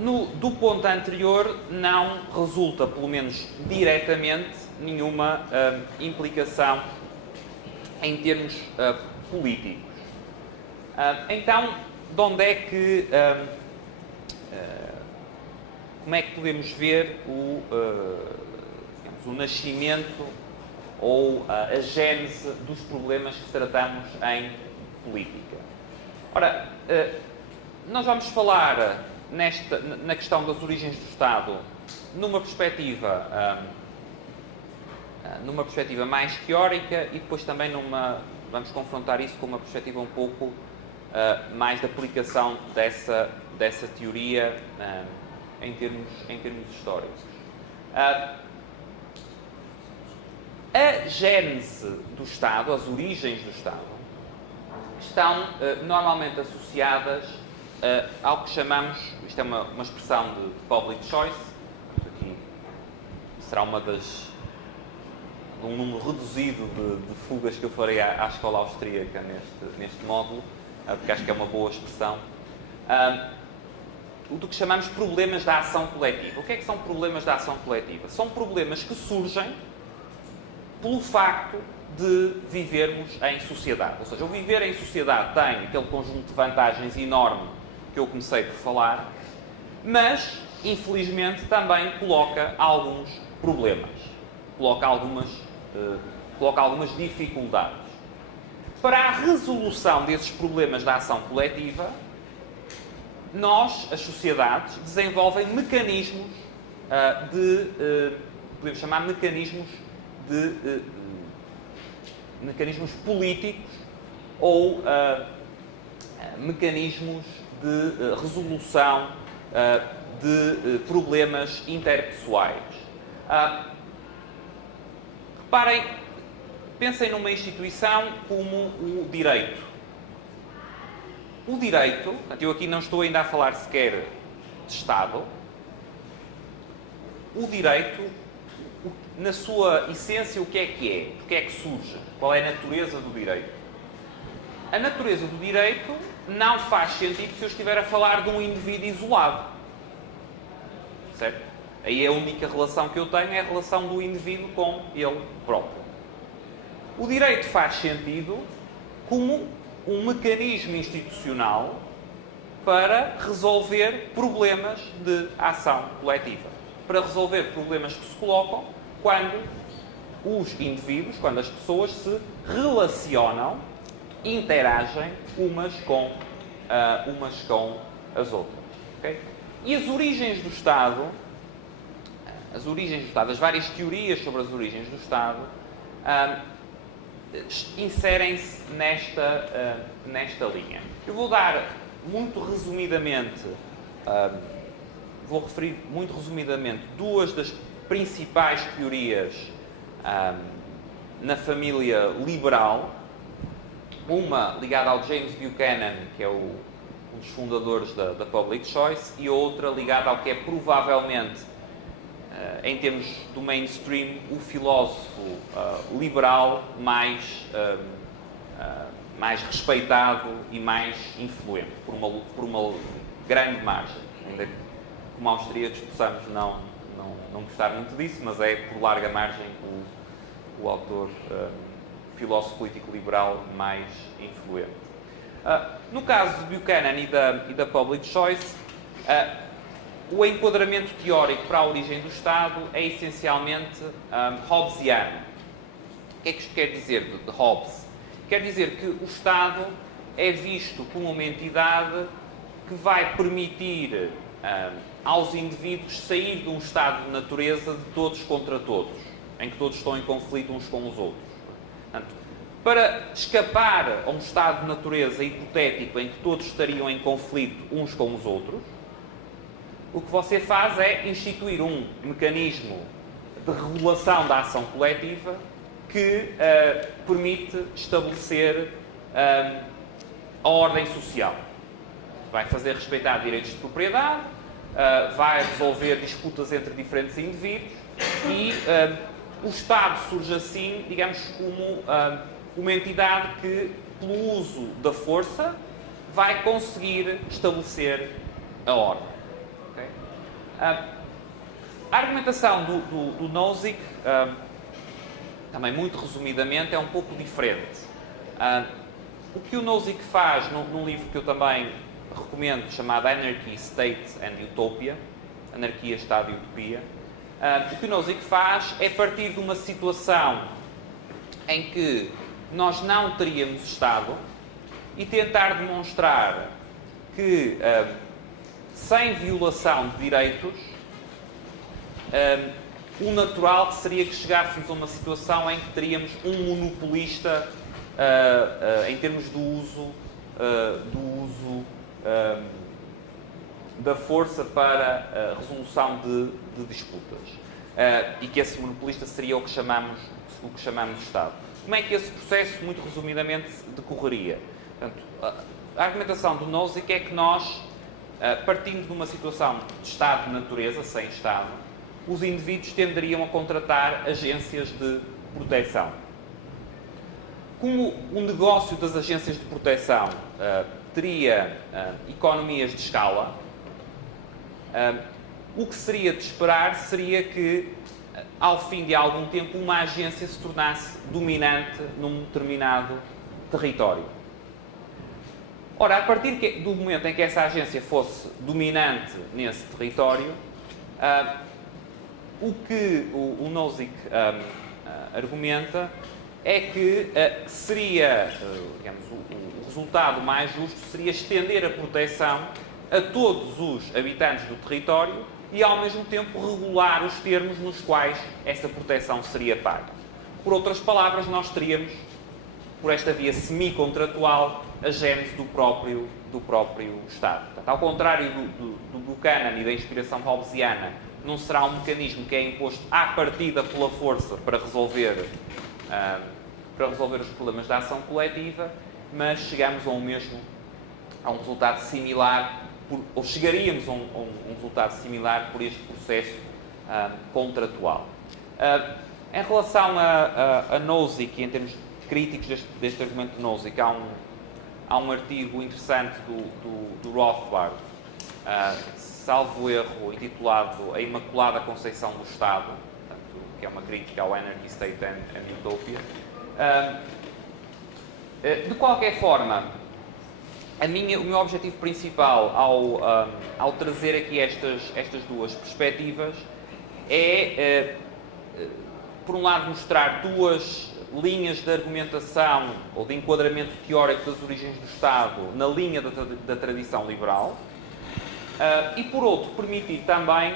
do ponto anterior não resulta, pelo menos diretamente, nenhuma implicação em termos políticos. Então, de onde é que... como é que podemos ver digamos, o nascimento ou a gênese dos problemas que tratamos em política? Ora, nós vamos falar na questão das origens do Estado numa perspectiva mais teórica e depois também vamos confrontar isso com uma perspectiva um pouco mais de aplicação dessa teoria em termos históricos. A gênese do Estado, as origens do Estado, estão normalmente associadas ao que chamamos, isto é uma expressão de public choice, aqui será um número reduzido de fugas que eu farei à escola austríaca neste módulo, porque acho que é uma boa expressão, do que chamamos problemas da ação coletiva. O que é que são problemas da ação coletiva? São problemas que surgem pelo facto de vivermos em sociedade. Ou seja, o viver em sociedade tem aquele conjunto de vantagens enorme que eu comecei por falar, mas, infelizmente, também coloca alguns problemas, coloca algumas dificuldades. Para a resolução desses problemas da ação coletiva, as sociedades, desenvolvem mecanismos podemos chamar mecanismos políticos ou mecanismos de resolução de problemas interpessoais. Reparem, pensem numa instituição como o direito. O direito, eu aqui não estou ainda a falar sequer de Estado, o direito, na sua essência, o que é? Porque é que surge? Qual é a natureza do direito? A natureza do direito não faz sentido se eu estiver a falar de um indivíduo isolado. Certo? Aí a única relação que eu tenho é a relação do indivíduo com ele próprio. O direito faz sentido como um mecanismo institucional para resolver problemas de ação coletiva. Para resolver problemas que se colocam quando os indivíduos, quando as pessoas se relacionam, interagem umas com as outras. Okay? E as origens do Estado, as várias teorias sobre as origens do Estado, inserem-se nesta linha. Eu vou dar muito resumidamente, vou referir muito resumidamente duas das principais teorias na família liberal, uma ligada ao James Buchanan, que é um dos fundadores da Public Choice, e outra ligada ao que é provavelmente, em termos do mainstream, o filósofo liberal mais respeitado e mais influente, por uma grande margem. Ainda que, como austríacos, possamos não gostar muito disso, mas é por larga margem o autor, filósofo político liberal mais influente. No caso de Buchanan e da Public Choice, o enquadramento teórico para a origem do Estado é essencialmente hobbesiano. O que é que isto quer dizer de Hobbes? Quer dizer que o Estado é visto como uma entidade que vai permitir aos indivíduos sair de um estado de natureza de todos contra todos, em que todos estão em conflito uns com os outros. Portanto, para escapar a um estado de natureza hipotético em que todos estariam em conflito uns com os outros, o que você faz é instituir um mecanismo de regulação da ação coletiva que permite estabelecer a ordem social. Vai fazer respeitar direitos de propriedade, vai resolver disputas entre diferentes indivíduos e o Estado surge assim, digamos, como uma entidade que, pelo uso da força, vai conseguir estabelecer a ordem. Okay? A argumentação do Nozick, também muito resumidamente, é um pouco diferente. O que o Nozick faz num livro que eu também recomendo, chamado Anarchy, State and Utopia, Anarquia, Estado e Utopia, o que o Nozick faz é partir de uma situação em que nós não teríamos Estado e tentar demonstrar que, sem violação de direitos, o natural seria que chegássemos a uma situação em que teríamos um monopolista em termos do uso da força para a resolução de disputas. E que esse monopolista seria o que chamamos de Estado. Como é que esse processo, muito resumidamente, decorreria? Portanto, a argumentação do Nozick é que nós, partindo de uma situação de Estado de natureza, sem Estado, os indivíduos tenderiam a contratar agências de proteção. Como o negócio das agências de proteção teria economias de escala, o que seria de esperar seria que, ao fim de algum tempo, uma agência se tornasse dominante num determinado território. Ora, a partir do momento em que essa agência fosse dominante nesse território, o que o Nozick argumenta é que seria, digamos, o resultado mais justo seria estender a proteção a todos os habitantes do território e, ao mesmo tempo, regular os termos nos quais essa proteção seria paga. Por outras palavras, nós teríamos, por esta via semi-contratual, a gênese do próprio Estado. Portanto, ao contrário do Buchanan e da inspiração hobbesiana, não será um mecanismo que é imposto à partida pela força para resolver os problemas da ação coletiva, mas chegamos a um resultado similar, ou chegaríamos a um resultado similar por este processo contratual. Em relação a Nozick, em termos críticos deste argumento de Nozick, há um artigo interessante do Rothbard, salvo erro, intitulado A Imaculada Conceição do Estado, portanto, que é uma crítica ao Anarchy, State and Utopia. De qualquer forma, o meu objetivo principal ao trazer aqui estas duas perspectivas é, por um lado, mostrar duas linhas de argumentação ou de enquadramento teórico das origens do Estado na linha da tradição liberal e, por outro, permitir também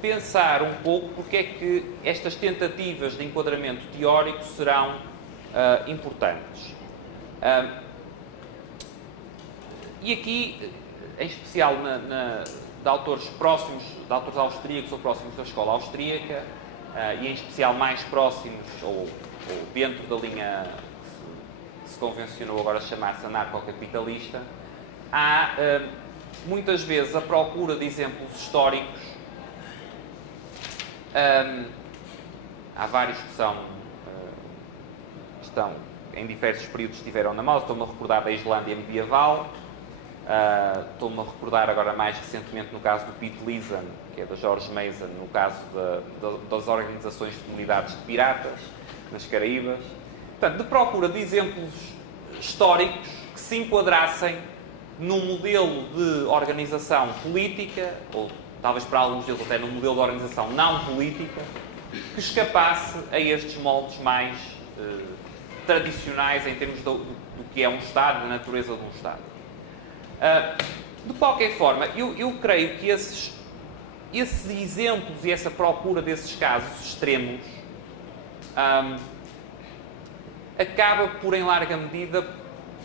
pensar um pouco porque é que estas tentativas de enquadramento teórico serão importantes. E aqui, em especial de autores próximos, de autores austríacos ou próximos da escola austríaca, e em especial mais próximos, ou dentro da linha que se convencionou agora chamar-se anarcocapitalista, há muitas vezes a procura de exemplos históricos. Há vários que estão em diversos períodos estiveram na moda. Estou-me a recordar da Islândia medieval, estou-me a recordar agora mais recentemente no caso do Pete Leeson, que é da George Mason, no caso das organizações de comunidades de piratas nas Caraíbas. Portanto, de procura de exemplos históricos que se enquadrassem num modelo de organização política, ou talvez para alguns deles até num modelo de organização não política, que escapasse a estes moldes mais tradicionais em termos do que é um Estado, da natureza de um Estado. De qualquer forma, eu creio que esses exemplos e essa procura desses casos extremos acaba por, em larga medida,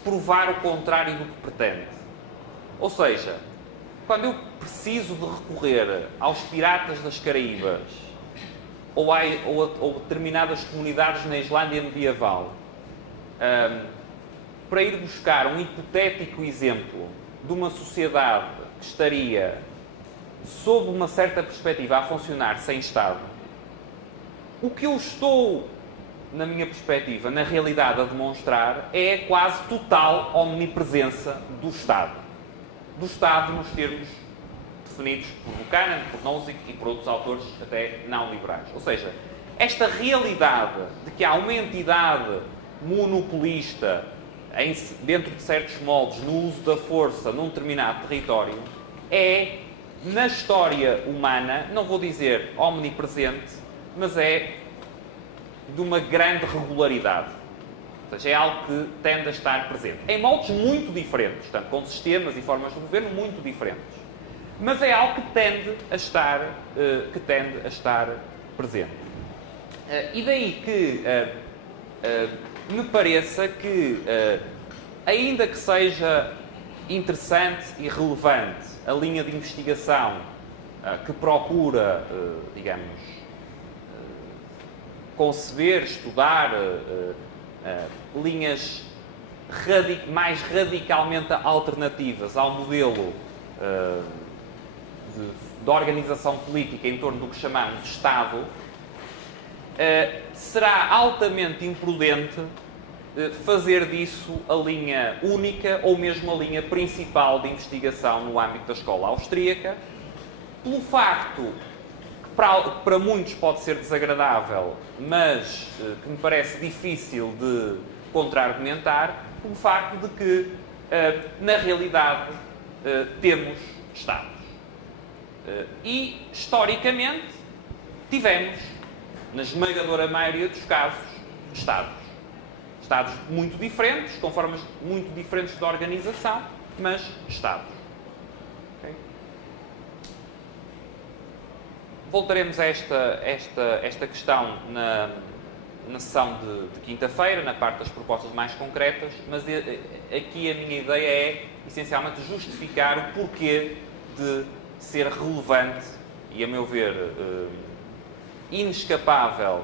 provar o contrário do que pretende. Ou seja, quando eu preciso de recorrer aos piratas das Caraíbas ou a determinadas comunidades na Islândia medieval para ir buscar um hipotético exemplo de uma sociedade que estaria, sob uma certa perspectiva, a funcionar sem Estado, o que eu estou, na minha perspectiva, na realidade, a demonstrar é a quase total omnipresença do Estado. Do Estado nos termos definidos por Buchanan, por Nozick e por outros autores até não liberais. Ou seja, esta realidade de que há uma entidade monopolista dentro de certos moldes no uso da força num determinado território é, na história humana, não vou dizer omnipresente, mas é de uma grande regularidade. Ou seja, é algo que tende a estar presente. Em moldes muito diferentes, portanto, com sistemas e formas de governo muito diferentes. Mas é algo que tende a estar presente. E daí que me pareça que, ainda que seja interessante e relevante a linha de investigação que procura, digamos, conceber, estudar linhas mais radicalmente alternativas ao modelo de organização política em torno do que chamamos de Estado, será altamente imprudente fazer disso a linha única ou mesmo a linha principal de investigação no âmbito da escola austríaca, pelo facto que para muitos pode ser desagradável, mas que me parece difícil de contra-argumentar, pelo facto de que, na realidade, temos Estados. E, historicamente, tivemos, na esmagadora maioria dos casos, Estados. Estados muito diferentes, com formas muito diferentes de organização, mas Estados. Okay? Voltaremos a esta questão na sessão de quinta-feira, na parte das propostas mais concretas, mas aqui a minha ideia é, essencialmente, justificar o porquê de ser relevante e, a meu ver, inescapável,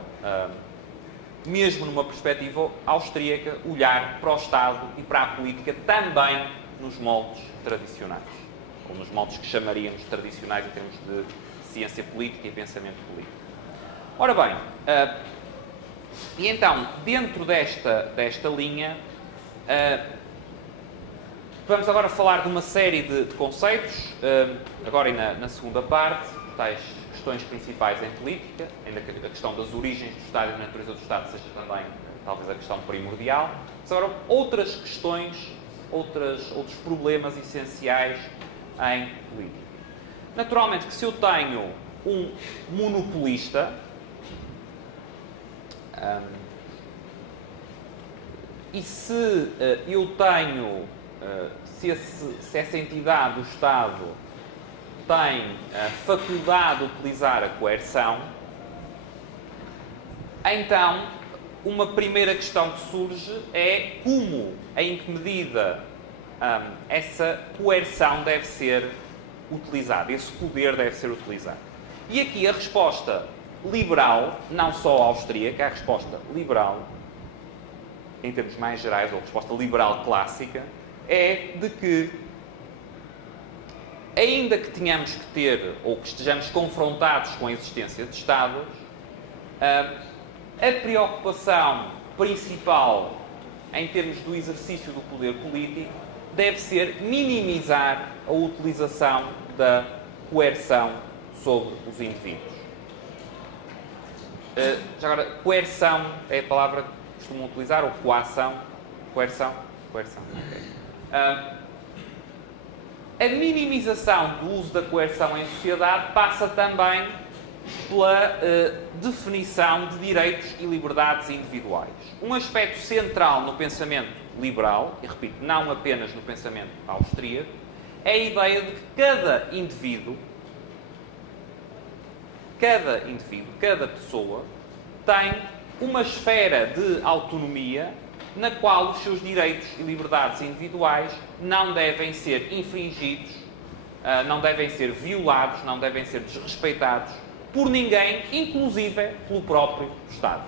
mesmo numa perspectiva austríaca, olhar para o Estado e para a política também nos moldes tradicionais, ou nos moldes que chamaríamos tradicionais em termos de ciência política e pensamento político. Ora bem, e então, dentro desta linha, vamos agora falar de uma série de conceitos, agora e na segunda parte, tais questões principais em política, ainda que a questão das origens do Estado e da natureza do Estado seja também, talvez, a questão primordial. Mas agora, outras questões, outros problemas essenciais em política. Naturalmente que se eu tenho um monopolista, e se eu tenho, se essa entidade, o Estado, tem a faculdade de utilizar a coerção, então uma primeira questão que surge é como, em que medida essa coerção deve ser utilizada, esse poder deve ser utilizado. E aqui a resposta liberal, não só austríaca, a resposta liberal, em termos mais gerais, ou a resposta liberal clássica, é de que, ainda que tenhamos que ter, ou que estejamos confrontados com a existência de Estados, a preocupação principal em termos do exercício do poder político deve ser minimizar a utilização da coerção sobre os indivíduos. Já agora, coerção é a palavra que costumam utilizar, ou coação? Coerção? Coerção, ok. A minimização do uso da coerção em sociedade passa também pela definição de direitos e liberdades individuais. Um aspecto central no pensamento liberal, e repito, não apenas no pensamento austríaco, é a ideia de que cada indivíduo, cada pessoa, tem uma esfera de autonomia na qual os seus direitos e liberdades individuais não devem ser infringidos, não devem ser violados, não devem ser desrespeitados por ninguém, inclusive pelo próprio Estado.